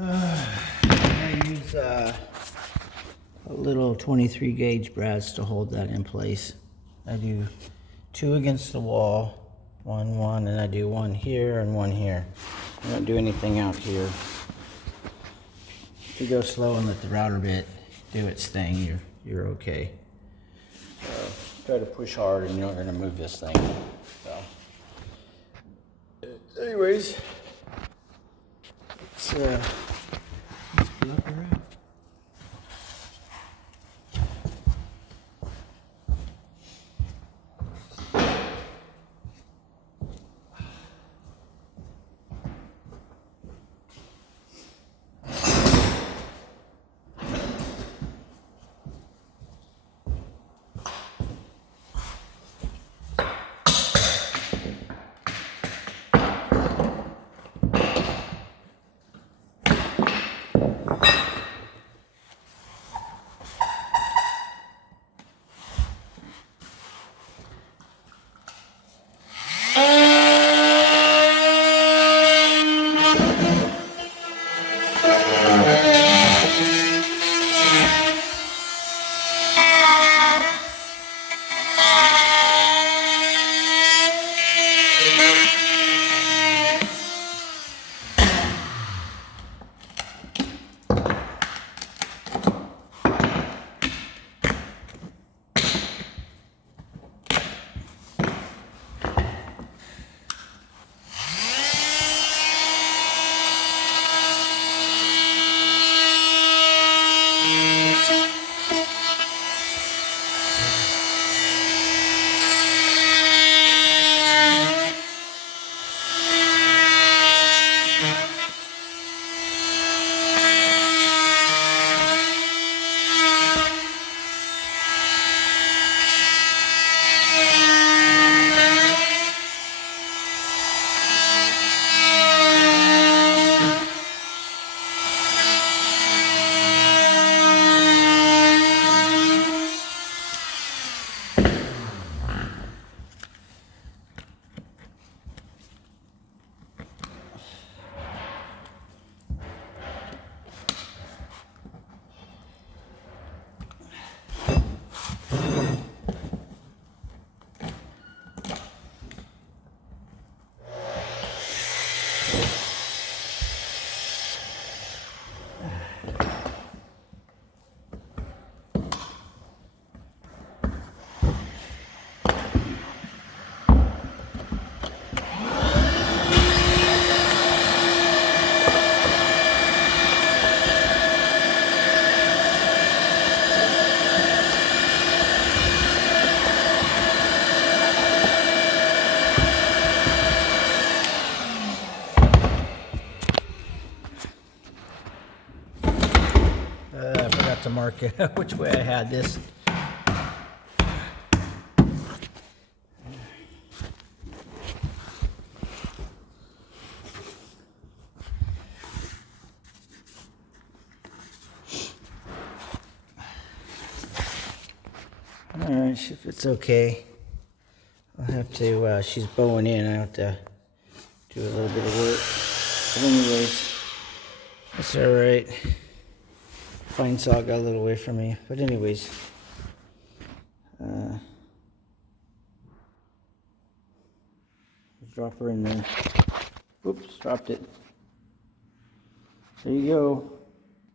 I use a little 23 gauge brass to hold that in place. I do 2 against the wall, one, and I do 1 here and 1 here. I don't do anything out here. If you go slow and let the router bit do its thing, you're okay. Try to push hard and you're not gonna move this thing. So, anyways, let's go up the route. mark it which way I had this. Alright, if it's okay, I'll have to, she's bowing in, I have to do a little bit of work. But anyways, that's alright. Fine saw got a little away from me. But anyways, drop her in there. Oops, dropped it. There you go.